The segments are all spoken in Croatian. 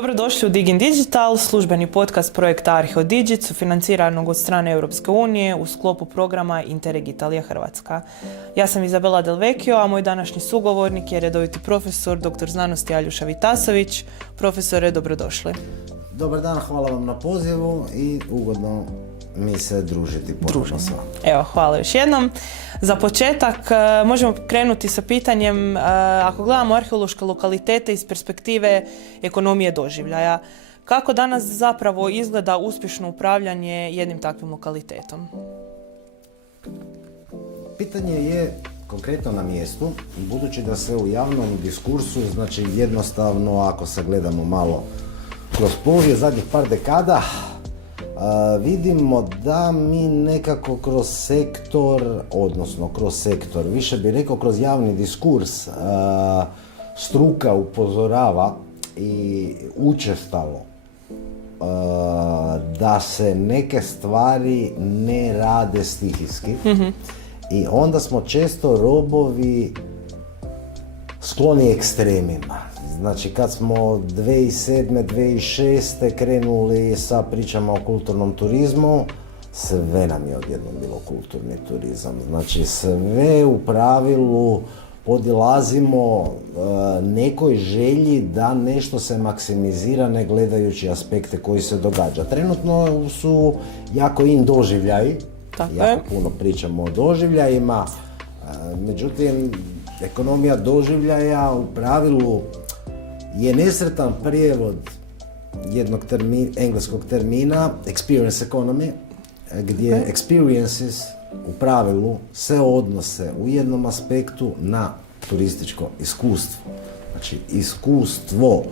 Dobrodošli u Digin Digital, službeni podcast projekta Arheo Digit, sufinanciranog od strane Europske unije u sklopu programa Interreg Italija Hrvatska. Ja sam Izabela Del Vecchio, a moj današnji sugovornik je redoviti profesor, doktor znanosti Aljuša Vitasović. Profesore, dobrodošli. Dobar dan, hvala vam na pozivu i ugodno mi se družiti ponovno s vama. Evo, hvala još jednom. Za početak možemo krenuti sa pitanjem, ako gledamo arheološke lokalitete iz perspektive ekonomije doživljaja, kako danas zapravo izgleda uspješno upravljanje jednim takvim lokalitetom? Pitanje je konkretno na mjestu, budući da se u javnom diskursu, znači jednostavno ako se gledamo malo kroz povijest zadnjih par dekada, vidimo da mi nekako kroz sektor, više bih rekao kroz javni diskurs, struka upozorava i učestalo da se neke stvari ne rade stihijski. I onda smo često robovi skloni ekstremima. Znači kad smo 2007. 2006. krenuli sa pričama o kulturnom turizmu, sve nam je odjednom bilo kulturni turizam. Znači sve u pravilu podilazimo nekoj želji da nešto se maksimizira ne gledajući aspekte koji se događa. Trenutno su jako doživljaji, jako puno pričamo o doživljajima, međutim ekonomija doživljaja u pravilu je nesretan prijevod jednog engleskog termina experience economy, gdje experiences u pravilu se odnose u jednom aspektu na turističko iskustvo. Znači iskustvo.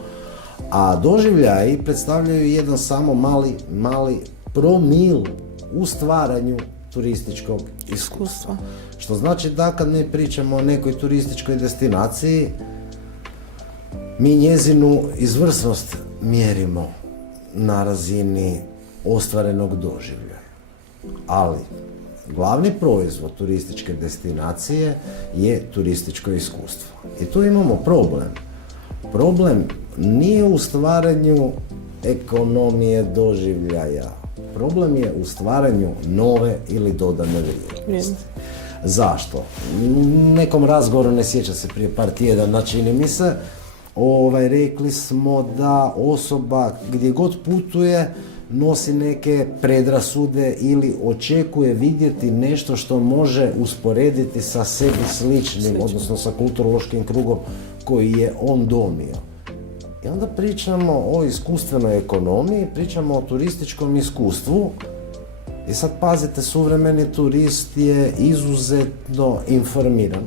A doživljaji predstavljaju jedan samo mali promil u stvaranju turističkog iskustva. Što znači da kad ne pričamo o nekoj turističkoj destinaciji, mi njezinu izvrsnost mjerimo na razini ostvarenog doživljaja. Ali glavni proizvod turističke destinacije je turističko iskustvo. I tu imamo problem. Problem nije u stvaranju ekonomije doživljaja. Problem je u stvaranju nove ili dodane vrijednosti. Zašto? U nekom razgovoru, ne sjeća se prije par tjedana, čini mi se, rekli smo da osoba gdje god putuje nosi neke predrasude ili očekuje vidjeti nešto što može usporediti sa sebi sličnim, odnosno sa kulturološkim krugom koji je on donio. I onda pričamo o iskustvenoj ekonomiji, pričamo o turističkom iskustvu. I sad pazite, suvremeni turist je izuzetno informiran.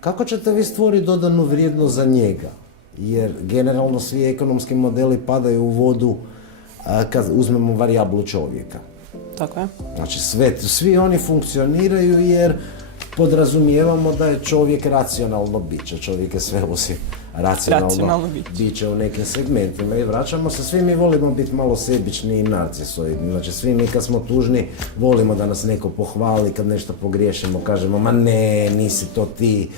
Kako ćete vi stvoriti dodanu vrijednost za njega? Jer generalno svi ekonomski modeli padaju u vodu kad uzmemo varijablu čovjeka. Tako je. Znači svi oni funkcioniraju jer podrazumijevamo da je čovjek racionalno biće. Čovjek je sve osim racionalno biće u nekim segmentima. I vraćamo se, svi mi volimo biti malo sebični i narcisoidni. Znači svi mi kad smo tužni volimo da nas neko pohvali, kad nešto pogriješimo kažemo ma ne, nisi to ti,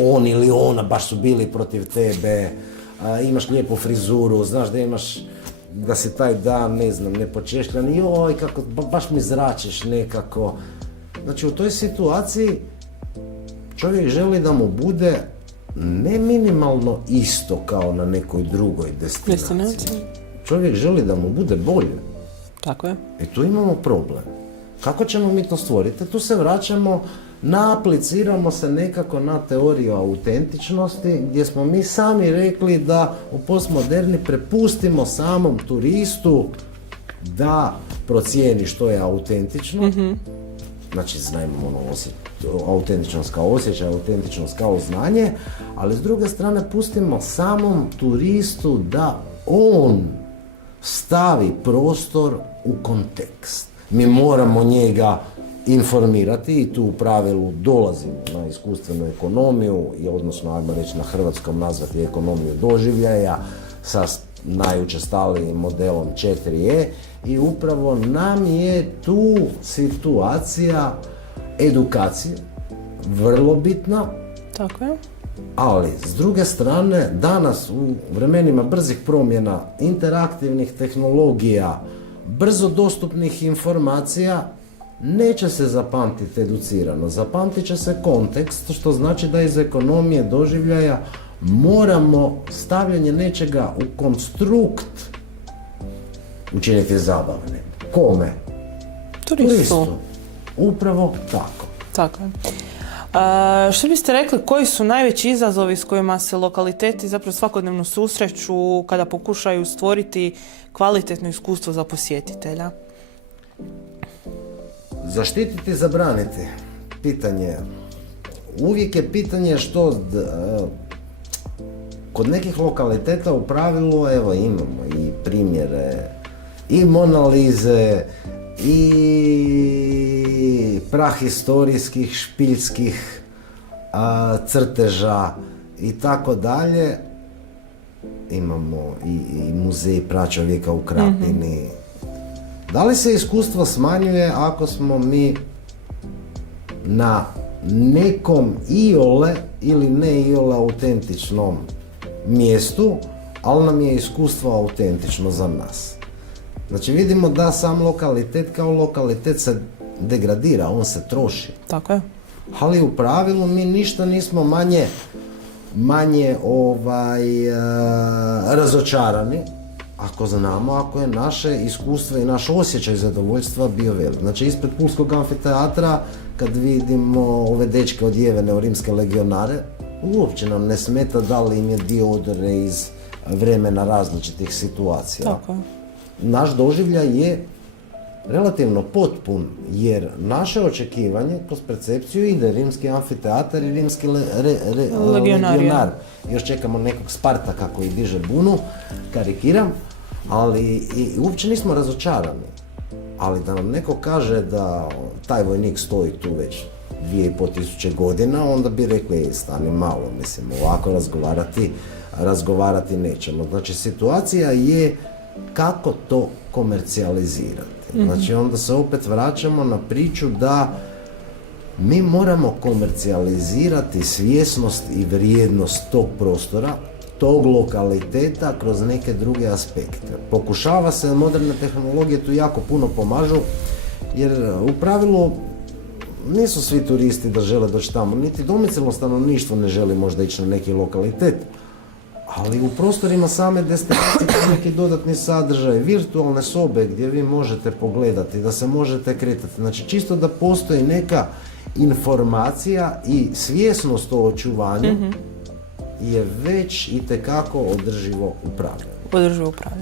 on ili ona baš su bili protiv tebe, imaš lijepu frizuru, znaš da si taj dan, ne znam, nepočešljan, joj kako, baš mi zračiš nekako. Znači u toj situaciji čovjek želi da mu bude ne minimalno isto kao na nekoj drugoj destinaciji. Čovjek želi da mu bude bolje. Tako je. I tu imamo problem. Kako ćemo mi to stvoriti? Tu se vraćamo, apliciramo se nekako na teoriju autentičnosti, gdje smo mi sami rekli da u postmoderni prepustimo samom turistu da procijeni što je autentično. Znači, znajmo autentičnost kao osjećaj, autentičnost kao znanje, ali s druge strane pustimo samom turistu da on stavi prostor u kontekst. Mi moramo njega informirati i tu u pravilu dolazimo na iskustvenu ekonomiju, odnosno ajmo reći na hrvatskom nazvati ekonomiju doživljaja sa najučestalijim modelom 4E i upravo nam je tu situacija edukacije vrlo bitna. Tako je. Ali, s druge strane, danas u vremenima brzih promjena, interaktivnih tehnologija, brzo dostupnih informacija, neće se zapamtiti educirano. Zapamtit će se kontekst, što znači da iz ekonomije doživljaja moramo stavljanje nečega u konstrukt učiniti zabavnim. Kome? Turistu. Upravo tako. Tako je. Što biste rekli, koji su najveći izazovi s kojima se lokaliteti zapravo svakodnevno susreću kada pokušaju stvoriti kvalitetno iskustvo za posjetitelja? Zaštititi i zabraniti. Pitanje. Uvijek je pitanje što kod nekih lokaliteta u pravilu, evo imamo i primjere i Mona Lise i prahistorijskih špiljskih crteža i tako dalje. Imamo i muzej pračovjeka u Krapini. Da li se iskustvo smanjuje ako smo mi na nekom iole ili ne iole autentičnom mjestu, ali nam je iskustvo autentično za nas? Znači vidimo da sam lokalitet kao lokalitet se degradira, on se troši. Tako je. Ali u pravilu mi ništa nismo manje razočarani ako znamo, ako je naše iskustvo i naš osjećaj zadovoljstva bio velik. Znači ispred Pulskog amfiteatra kad vidimo ove dečke odjevene u rimske legionare, uopće nam ne smeta da li im je dio odore iz vremena različitih situacija. Tako je. Naš doživljaj je relativno potpun, jer naše očekivanje kroz percepciju ide rimski amfiteatar i rimski legionar. Još čekamo nekog Spartaka koji diže bunu, karikiram, ali i uopće nismo razočarani. Ali da nam neko kaže da taj vojnik stoji tu već 2500 godina, onda bi rekli, stani malo, mislim, ovako razgovarati nećemo. Znači, situacija je kako to komercijalizirati. Znači, onda se opet vraćamo na priču da mi moramo komercijalizirati svjesnost i vrijednost tog prostora, tog lokaliteta kroz neke druge aspekte. Pokušava se, moderne tehnologije tu jako puno pomažu, jer u pravilu nisu svi turisti da žele doći tamo, niti domicilno stanovništvo ne želi možda ići na neki lokalitet, ali u prostorima same destinacije neki dodatni sadržaj, virtualne sobe gdje vi možete pogledati, da se možete kretati. Znači čisto da postoji neka informacija i svjesnost o očuvanju je već itekako održivo upravljanje.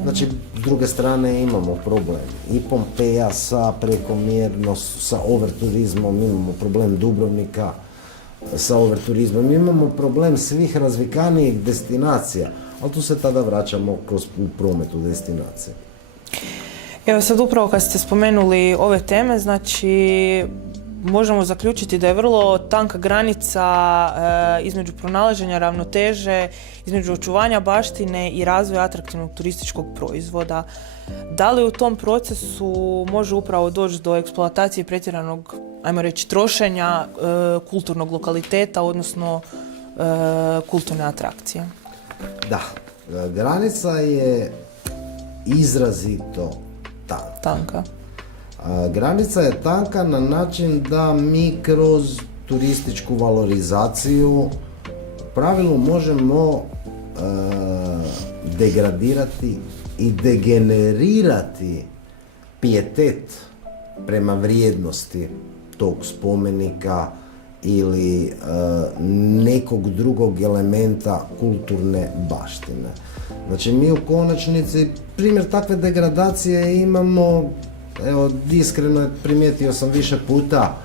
Znači, s druge strane imamo problem i Pompeja sa prekomjernost, sa overturizmom, imamo problem Dubrovnika sa overturizmom, imamo problem svih razvikanijih destinacija, ali tu se tada vraćamo kroz prometu destinacije. Evo sad upravo kad ste spomenuli ove teme, znači možemo zaključiti da je vrlo tanka granica između pronalaženja ravnoteže, između očuvanja baštine i razvoja atraktivnog turističkog proizvoda. Da li u tom procesu može upravo doći do eksploatacije pretjeranog, ajmo reći, trošenja kulturnog lokaliteta, odnosno kulturne atrakcije? Da, granica je izrazito tanka. Granica je tanka na način da mi kroz turističku valorizaciju u pravilu možemo degradirati i degenerirati pijetet prema vrijednosti tog spomenika ili nekog drugog elementa kulturne baštine. Znači mi u konačnici primjer takve degradacije imamo. Evo, iskreno primijetio sam više puta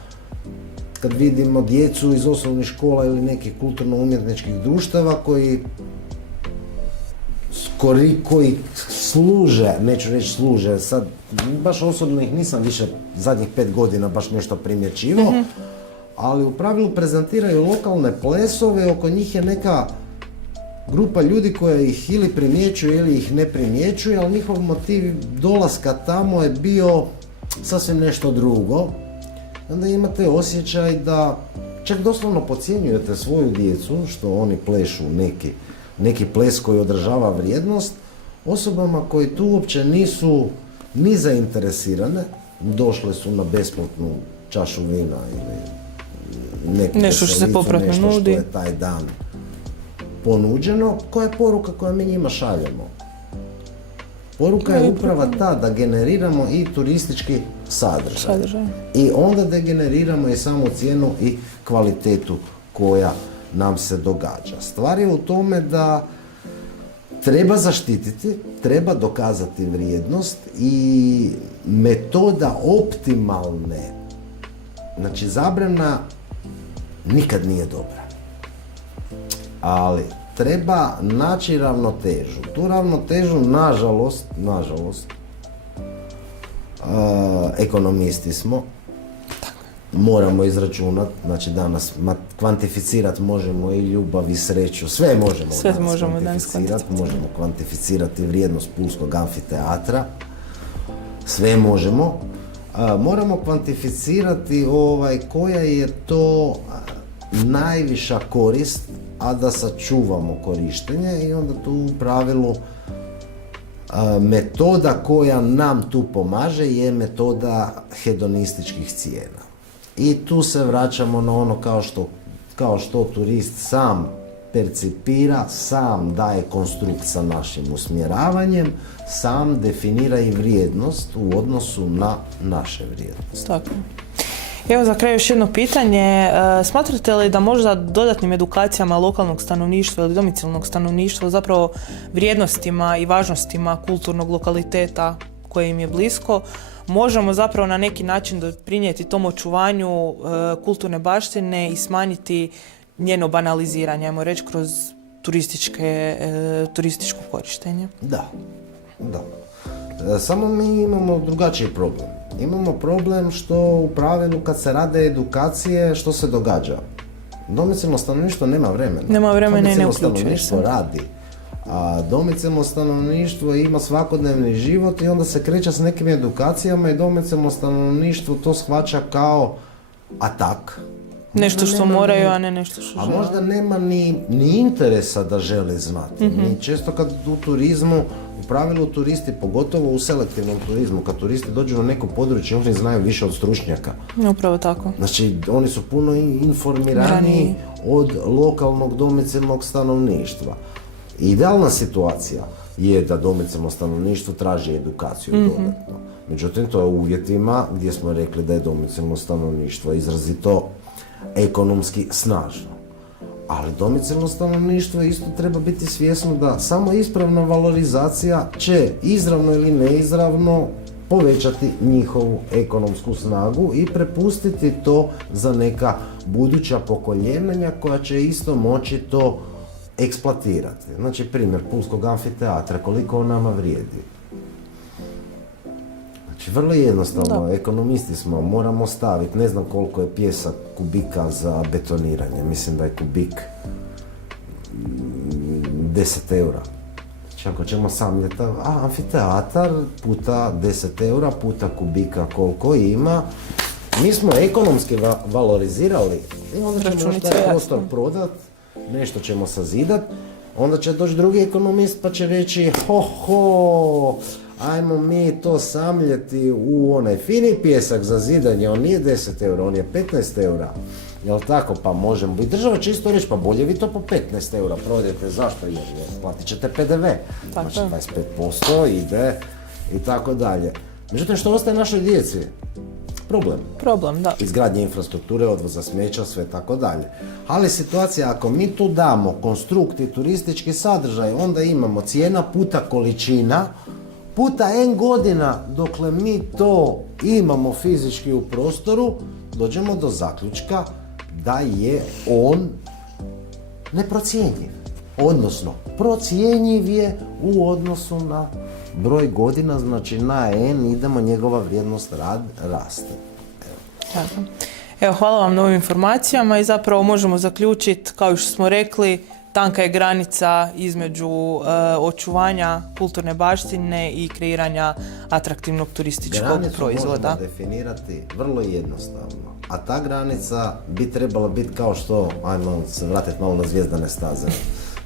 kad vidimo djecu iz osnovnih škola ili nekih kulturno-umjetničkih društava koji služe, neću reći služe, sad baš osobno ih nisam više zadnjih 5 godina baš nešto primjećivao, ali u pravilu prezentiraju lokalne plesove, oko njih je neka grupa ljudi koja ih ili primjećuje ili ih ne primjećuje, ali njihov motiv dolaska tamo je bio sasvim nešto drugo. Onda imate osjećaj da čak doslovno podcjenjujete svoju djecu što oni plešu neki ples koji održava vrijednost osobama koji tu uopće nisu ni zainteresirane, došle su na besplatnu čašu vina ili neku nešto što se veselicu, popratno nešto nudi. što je taj dan ponuđeno. Koja je poruka koju mi njima šaljemo? Poruka je upravo ta da generiramo i turistički sadržaj. I onda da generiramo i samu cijenu i kvalitetu koja nam se događa. Stvar je u tome da treba zaštititi, treba dokazati vrijednost i metoda optimalne, znači zabrana nikad nije dobra. Ali treba naći ravnotežu. Tu ravnotežu, nažalost, ekonomisti smo, moramo izračunati, znači danas kvantificirati možemo i ljubav i sreću, sve možemo kvantificirati, možemo kvantificirati vrijednost Pulskog amfiteatra, sve možemo. Moramo kvantificirati koja je to najviša korist, a da sačuvamo korištenje i onda tu u pravilu metoda koja nam tu pomaže je metoda hedonističkih cijena. I tu se vraćamo na ono kao što turist sam percipira, sam daje konstrukt sa našim usmjeravanjem, sam definira i vrijednost u odnosu na naše vrijednosti. Tako. Evo za kraj još jedno pitanje. Smatrate li da možda dodatnim edukacijama lokalnog stanovništva ili domicilnog stanovništva zapravo vrijednostima i važnostima kulturnog lokaliteta koje im je blisko možemo zapravo na neki način doprinijeti tom očuvanju kulturne baštine i smanjiti njeno banaliziranje, ajmo reći, kroz turističko korištenje? Da. Samo mi imamo drugačiji problem. Imamo problem što u pravilu kad se rade edukacije, što se događa? Domicilno stanovništvo nema vremena. I ne uključuje se. Stanovništvo radi. A domicilno stanovništvo ima svakodnevni život i onda se kreće s nekim edukacijama i domicilno stanovništvo to shvaća kao atak. Nešto što moraju, a ne nešto što žele. A možda nema ni interesa da žele znati. Mi često kad u turizmu, u pravilu turisti, pogotovo u selektivnom turizmu, kad turisti dođu na neko područje, oni znaju više od stručnjaka. Upravo tako. Znači, oni su puno informiraniji od lokalnog domicilnog stanovništva. Idealna situacija je da domicilno stanovništvo traži edukaciju dodatno. Međutim, to je u uvjetima gdje smo rekli da je domicilno stanovništvo izrazito ekonomski snažno. Ali domicilno stanovništvo isto treba biti svjesno da samo ispravna valorizacija će izravno ili neizravno povećati njihovu ekonomsku snagu i prepustiti to za neka buduća pokoljenja koja će isto moći to eksploatirati. Znači, primjer Pulskog amfiteatra, koliko on nama vrijedi. Znači, vrlo jednostavno, ekonomisti smo, moramo staviti, ne znam koliko je pjesak kubika za betoniranje, mislim da je kubik 10 eura. Znači, ako ćemo sam amfiteatar puta 10 eura, puta kubika koliko ima, mi smo ekonomski valorizirali i onda ćemo taj prostor prodat, nešto ćemo sazidat, onda će doći drugi ekonomist pa će reći ajmo mi to samljeti u onaj fini pjesak za zidanje, on nije 10 eura, on je 15 eura. Jel tako? Pa možemo. I država će isto reći, pa bolje vi to po 15 eura prodajete. Zašto? Jer platit ćete PDV. Znači 25% ide i tako dalje. Međutim, što ostaje našoj djeci? Problem, da. Izgradnje infrastrukture, odvoza smeća, sve tako dalje. Ali situacija, ako mi tu damo konstrukt i turistički sadržaj, onda imamo cijena puta količina, puta N godina dokle mi to imamo fizički u prostoru, dođemo do zaključka da je on neprocjenjiv. Odnosno, procjenjiv je u odnosu na broj godina, znači na N idemo, njegova vrijednost raste. Evo, hvala vam na ovim informacijama i zapravo možemo zaključiti, kao što smo rekli, tanka je granica između očuvanja kulturne baštine i kreiranja atraktivnog turističkog Granicu proizvoda. možemo definirati vrlo jednostavno, a ta granica bi trebala biti kao što, ajmo se vratiti malo na Zvijezdane staze,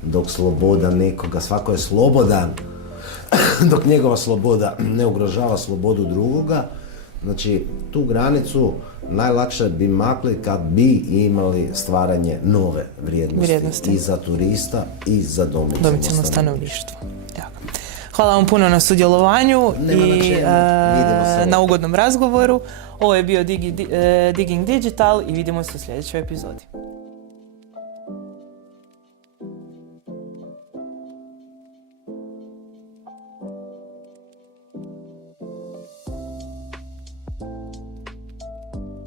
dok sloboda nekoga, svako je slobodan, dok njegova sloboda ne ugrožava slobodu drugoga. Znači, tu granicu najlakše bi makli kad bi imali stvaranje nove vrijednosti. I za turista i za domicilno stanovništvo. Hvala vam puno na sudjelovanju i na na ugodnom razgovoru. Ovo je bio Digging Digital i vidimo se u sljedećoj epizodi.